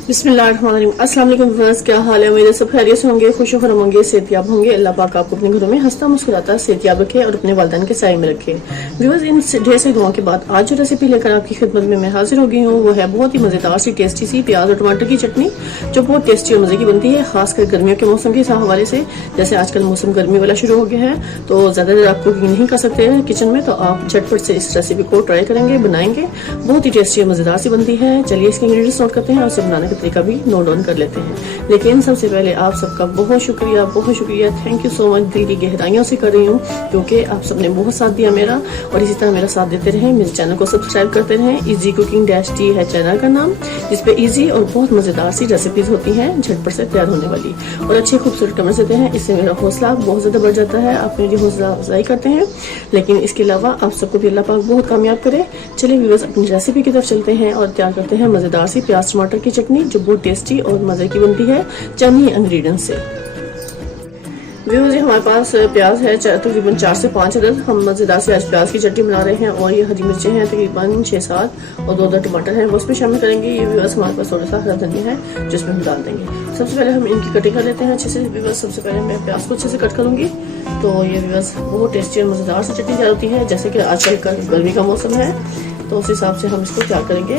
बिस्मिल्लाहिर्रहमानिर्रहीम। अस्सलाम वालेकुम व्यूअर्स, क्या हाल है? मेरे सब खैरियत से होंगे, खुशखुश होंगे, सेहतयाब होंगे। अल्लाह पाक आपको अपने घरों में हंसता मुस्कुराता सेहतयाब रखे और अपने वालिदैन के साए में रखे। व्यूअर्स, इन ढेर से दुआओं के बाद आज जो रेसिपी लेकर आपकी खिदमत में मैं हाजिर हो गई हूँ वो है बहुत ही मजेदार सी टेस्टी सी प्याज और टमाटर की चटनी, जो बहुत टेस्टी और मजे की बनती है, खासकर गर्मियों के मौसम के हवाले से। जैसे आजकल मौसम गर्मी वाला शुरू हो गया है तो ज्यादा देर आप कुकिंग नहीं कर सकते हैं किचन में, तो आप झटपट से इस रेसिपी को ट्राई करेंगे, बनाएंगे। बहुत ही टेस्टी और मजेदार सी बनती है। चलिए इसके इंग्रेडिएंट्स नोट करते हैं और उसे बनाने का तरीका भी नोट डाउन कर लेते हैं। लेकिन सबसे पहले आप सबका बहुत शुक्रिया, थैंक यू सो मच। दिल की गहराइयों से कर रही हूँ क्योंकि आप सबने बहुत साथ दिया मेरा, और इसी तरह मेरा साथ देते रहें। मेरे चैनल को सब्सक्राइब करते रहें। इजी कुकिंग -टी है चैनल का नाम, जिसपे इजी और बहुत मजेदार सी रेसिपीज होती हैं, झटपट से तैयार होने वाली, और अच्छे खूबसूरत कमेंट्स देते हैं। इससे मेरा हौसला बहुत ज्यादा बढ़ जाता है, आप मेरी हौसला अफजाई करते हैं। लेकिन इसके अलावा आप सबको भी अल्लाह पाक बहुत कामयाब करे। चलिए व्यूअर्स, अपनी रेसिपी की तरफ चलते हैं और तैयार करते हैं मजेदार सी प्याज टमाटर की चटनी, जो बहुत टेस्टी और मजे की बनती है चंद ही इंग्रेडिएंट्स से। व्यूअर्स, हमारे पास प्याज है तकरीबन 4 से 5 अदद। हम मजेदार से आज प्याज की चटनी बना रहे हैं, और ये हरी मिर्चें हैं तकरीबन 6-7, और 2 टमाटर हैं वो उसमें शामिल करेंगे। ये व्यूअर्स हमारे पास थोड़ा सा हरा धनिया है जिसमें हम डाल देंगे। सबसे पहले हम इनकी कटिंग कर लेते हैं अच्छे से। व्यूअर्स, सबसे पहले मैं प्याज को अच्छे से कट करूंगी। तो ये व्यूअर्स बहुत टेस्टी और मजेदार सी चटनी तैयार होती है। जैसे कि आजकल गर्मी का मौसम है तो उस हिसाब से हम इसको तैयार करेंगे।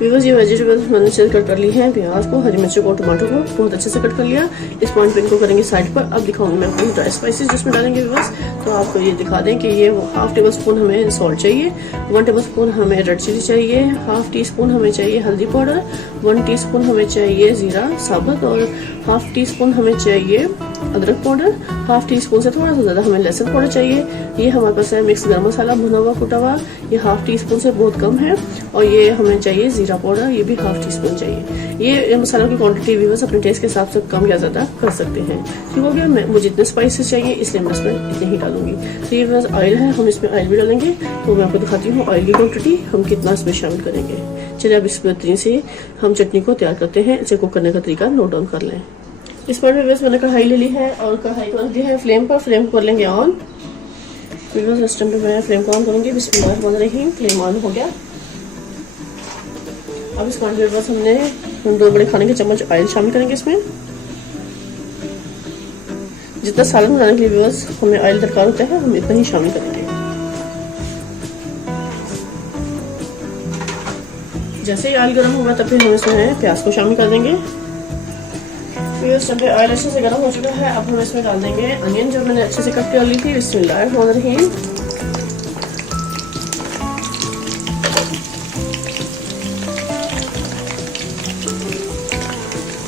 व्यूअर्स, ये वेजिटेबल्स मैंने अच्छे से कट कर ली है। प्याज को, हरी मिर्चों को, टमाटर को बहुत अच्छे से कट कर लिया। इस पॉइंट पे इनको करेंगे साइड पर। अब दिखाऊंगी मैं आपको ड्राई स्पाइसेस जिसमें डालेंगे व्यूअर्स। तो आपको ये दिखा दें कि ये 1/2 टेबल स्पून हमें सॉल्ट चाहिए, 1 टेबल स्पून हमें रेड चिली चाहिए, 1/2 टीस्पून हमें चाहिए हल्दी पाउडर, 1 टीस्पून हमें चाहिए जीरा साबुत, और 1/2 टीस्पून हमें चाहिए अदरक पाउडर, 1/2 टीस्पून से थोड़ा सा ज्यादा हमें लहसुन पाउडर चाहिए। ये हमारे पास है मिक्स गरम मसाला भुना हुआ कुटा हुआ, ये 1/2 टीस्पून से बहुत कम है। और ये हमें चाहिए जीरा पाउडर, ये भी 1/2 टीस्पून चाहिए। ये मसालों की क्वांटिटी व्यूअर्स अपने टेस्ट के हिसाब से कम या ज्यादा कर सकते हैं। ठीक हो गया। मुझे इतने स्पाइसेस चाहिए इसलिए मैं इसमें इतने ही डालूंगी। तो ये व्यूअर्स ऑयल है, हम इसमें ऑयल भी डालेंगे। तो मैं आपको दिखाती हूँ ऑयल की क्वांटिटी हम कितना इसमें शामिल करेंगे। चलिए अब इस बेहतरीन से हम चटनी को तैयार करते हैं। इसे कुक करने का तरीका नोट डाउन कर लें। इस पर व्यूअर्स मैंने कढ़ाई ले ली है और कढ़ाई को रख दिया है फ्लेम पर। फ्लेम को कर लेंगे ऑन। व्यूअर्स, इस टाइम पे मैं फ्लेम को ऑन करूंगी। बिस्मिल्लाहिर्रहमानिर्रहीम। फ्लेम ऑन हो गया। अब इस क्वांटिटी में बस हमने 2 बड़े खाने के चम्मच ऑयल शामिल करेंगे इसमें। जितना सालन बनाने के लिए व्यूअर्स हमें ऑयल दरकार होता है हम इतना ही शामिल करेंगे। जैसे ही ऑयल गर्म होगा तब फिर हम इसमें प्याज को शामिल कर देंगे। व्यूअर्स, जब ऑयल अच्छे से गर्म हो चुका है अब हम इसमें डाल देंगे अनियन जो मैंने अच्छे से कट कर ली थी। बिस्मिल्लाहिर्रहमानिर्रहीम।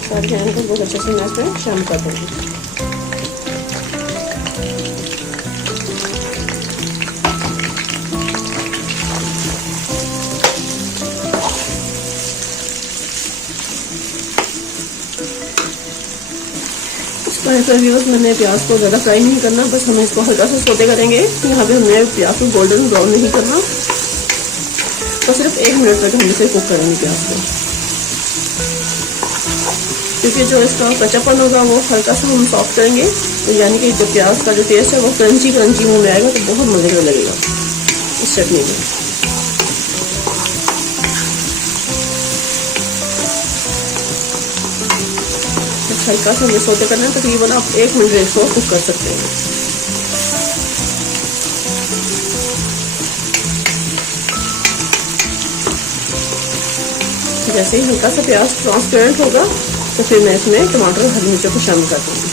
सारी अनियन को बहुत अच्छे से मैं इसमें शामिल कर दूंगी। व्यूअर्स, मैंने प्याज को ज़्यादा फ्राई नहीं करना, बस हमें इसको हल्का सा सौते करेंगे। यहाँ पे हमने प्याज को गोल्डन ब्राउन नहीं करना, तो सिर्फ 1 मिनट तक हम इसे कुक करेंगे प्याज को, क्योंकि जो इसका कच्चापन होगा वो हल्का सा हम सॉफ्ट करेंगे। तो यानी कि जो प्याज का जो टेस्ट है वो क्रंची मुंह में आएगा, तो बहुत मजे का लगेगा इस चटनी में। हल्का सा हमें सौते करना है, तकरीबन आप 1 मिनट इसको कुक कर सकते हैं। जैसे ही हल्का सा प्याज ट्रांसपेरेंट होगा तो फिर मैं इसमें टमाटर और हरी मिर्चों को शामिल कर दूंगी।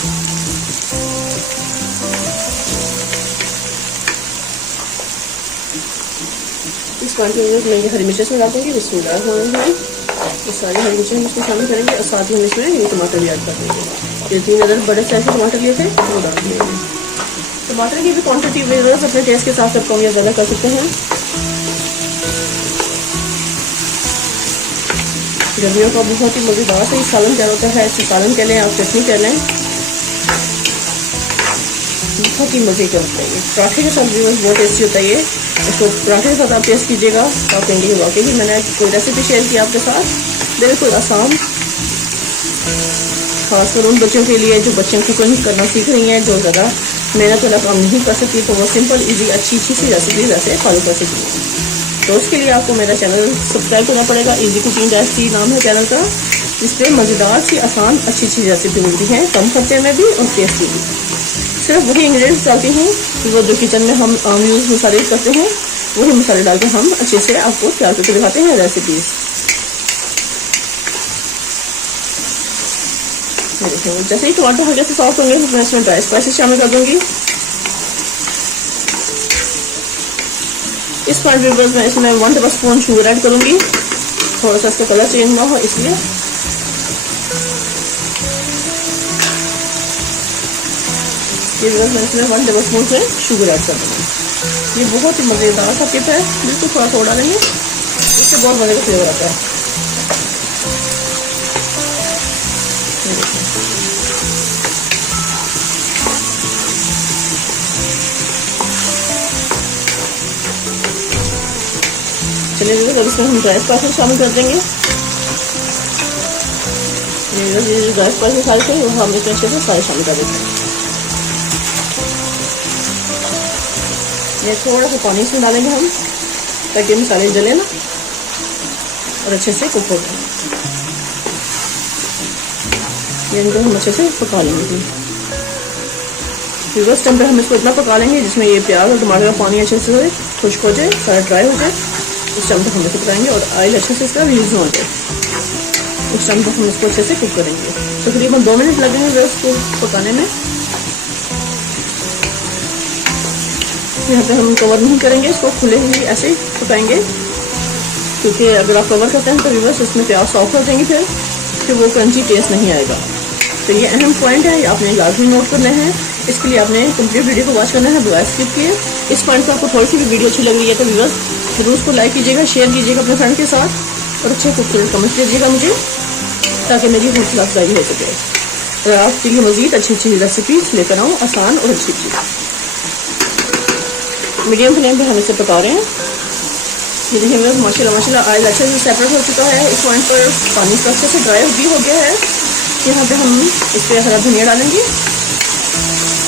इस क्वांटिटी में मैं हरी मिर्चें इसमें डाल दूंगी। बिस्मिल्लाहिर्रहमानिर्रहीम। तो सारी हरी मिर्चें इसमें शामिल करेंगे और साथ ही हम इसमें ये टमाटर भी ऐड कर देंगे। ये 3 अदद बड़े साइज के टमाटर लिए थे वो डाल दिए। टमाटर की भी क्वांटिटी अपने टेस्ट के हिसाब से कम या ज़्यादा कर सकते हैं। गर्मियों का बहुत ही मज़ेदार सा सालन तैयार होता है। ऐसे सालन कह लें, आप चटनी कह लें, बहुत ही मज़े का होता है ये। पराठे के साथ भी बहुत टेस्टी होता है ये। इसको पराठे के साथ आप टेस्ट कीजिएगा तो आप कहेंगे वाकई ही मैंने कोई रेसिपी शेयर की आपके साथ, बिल्कुल आसान, खासकर उन बच्चों के लिए जो बच्चे कुकिंग करना सीख रही हैं, जो ज़्यादा मेहनत वाला काम नहीं कर सकती, तो वो सिंपल इजी अच्छी सी रेसिपी वैसे फॉलो कर सकती है। तो उसके लिए आपको मेरा चैनल सब्सक्राइब करना पड़ेगा। इजी कुकिंग रेसिपी नाम है चैनल का, जिस पर मज़ेदार सी आसान अच्छी रेसिपी मिलती है, कम खर्चे में भी और टेस्टी भी। सिर्फ वही इंग्रेडिएंट्स डालती हूँ वो जो किचन में हम यूज़ मसाले करते हैं, वही मसाले डाल के हम अच्छे से आपको तैयार करके दिखाते हैं रेसिपीज़। जैसे ही टमाटर हल्के से सॉफ्ट होंगे तो मैं इसमें ड्राई स्पाइसेस शामिल कर दूंगी। इस पॉइंट पे बस मैं इसमें 1 टेबलस्पून शुगर ऐड करूंगी, थोड़ा सा इसका कलर चेंज ना हो इसलिए। ये बस मैं इसमें 1 टेबलस्पून से शुगर ऐड कर दूंगी। ये बहुत ही मज़ेदार सा टिप है, बिल्कुल थोड़ा सा डालेंगे, इससे बहुत मज़े का फ्लेवर आता है। चलिए अब इसमें हम ड्राई स्पाइसेस शामिल कर देंगे। ये जो ड्राई स्पाइसेस सारे थे वो हम इसमें अच्छे से सारे शामिल कर देते हैं। ये थोड़ा सा पानी इसमें डालेंगे हम, ताकि मसाले जले ना और अच्छे से कुक हो जाए। ये इनको हम अच्छे से पका लेंगे। उस टाइम पे हम इसको इतना पका लेंगे जिसमें ये प्याज और टमाटर का पानी अच्छे से खुश्क हो जाए, सारा ड्राई हो जाए। उस टाइम तक हम इसको पकाएंगे और ऑयल अच्छे से इसका रिलीज हो जाए। उस टाइम तक हम इसको अच्छे से कुक करेंगे। तकरीबन 2 मिनट लगेंगे इसको पकाने में। यहाँ पे हम कवर नहीं करेंगे, इसको खुले ही ऐसे ही पकाएंगे, क्योंकि अगर आप कवर करते हैं तो रिवर्स इसमें प्याज सॉफ्ट हो जाएंगे, फिर वो क्रंची टेस्ट नहीं आएगा। तो ये अहम पॉइंट है, आपने लाजमी नोट करना है। इसके लिए आपने कंप्लीट वीडियो को वॉच करना है, बगैर स्किप किए। इस पॉइंट पर आपको थोड़ी सी भी वीडियो अच्छी लग रही है तो व्यूअर्स जरूर उसको लाइक कीजिएगा, शेयर कीजिएगा अपने फ्रेंड के साथ और अच्छे खूबसूरत कमेंट कीजिएगा मुझे, ताकि मेरी हौसला अफजाई हो सके और आपके लिए मज़ीद अच्छी रेसिपीज लेकर आऊँ, आसान और अच्छी। मीडियम फ्लेम पे हम इसे पका रहे हैं। ये देखिए व्यूअर्स माशाल्लाह ऑयल अच्छे से सेपरेट हो चुका है। इस पॉइंट पर पानी का अच्छे से ड्राई भी हो गया है। यहाँ पे हम इस पर हरा धनिया डालेंगे।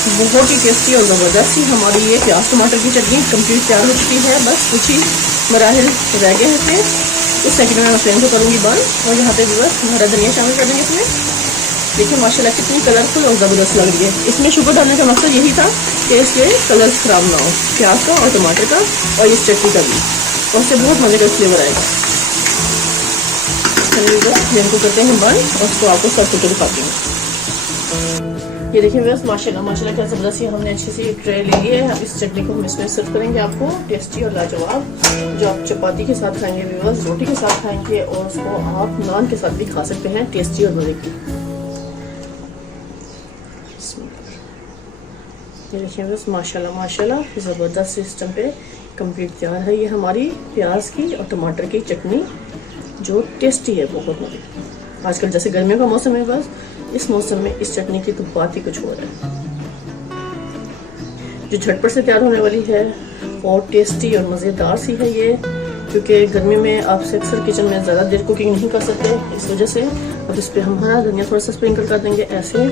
बहुत ही टेस्टी और ज़बरदस्त सी हमारी ये प्याज टमाटर की चटनी कंप्लीट तैयार हो चुकी है। बस कुछ ही मराहिल रह गए हैं इसमें। इस सेकंड में मैं फ्लेम को करूँगी बंद और यहाँ पे व्यूअर्स हरा धनिया शामिल कर देंगे इसमें। देखिए माशाल्लाह कितनी कलरफुल और ज़बरदस्त लग रही है। इसमें शुगर डालने का मकसद यही था कि इसके कलर ख़राब ना हो, प्याज का और टमाटर का और इस चटनी का भी, और इससे बहुत मज़े का फ्लेवर आएगा। चलिए बस फ्लेम को करते हैं बंद और उसको आपको सर्व करके दिखाती हूँ। ये देखिए बस माशाल्लाह क्या ज़बरदस्त ही हमने अच्छी सी ट्रे ले ली है। इस चटनी को हम इसमें सर्व करेंगे आपको, टेस्टी और लाजवाब, जो आप चपाती के साथ खाएंगे व्यूअर्स, रोटी के साथ खाएंगे और उसको आप नान के साथ भी खा सकते हैं, टेस्टी और मज़े की। ये देखिए बस माशाल्लाह ज़बरदस्त सिस्टम पे कंप्लीट तैयार है ये हमारी प्याज की और टमाटर की चटनी, जो टेस्टी है बहुत मज़े। आजकल जैसे गर्मियों का मौसम है, बस इस मौसम में इस चटनी की तो बात ही कुछ हो रहा है, जो झटपट से तैयार होने वाली है और टेस्टी और मज़ेदार सी है ये। क्योंकि गर्मी में आपसे अक्सर किचन में ज़्यादा देर कुकिंग नहीं कर सकते, इस वजह से अब इस पर हम हरा धनिया थोड़ा सा स्प्रिंकल कर देंगे ऐसे। ये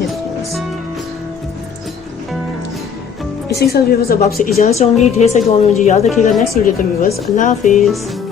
देखिए बस इसी के साथ व्यूअर्स अब आपसे इजाज़त चाहूँगी। ढेर सारी दुआ में मुझे याद रखिएगा। नेक्स्ट वीडियो तक व्यूअर्स अल्लाह हाफिज़।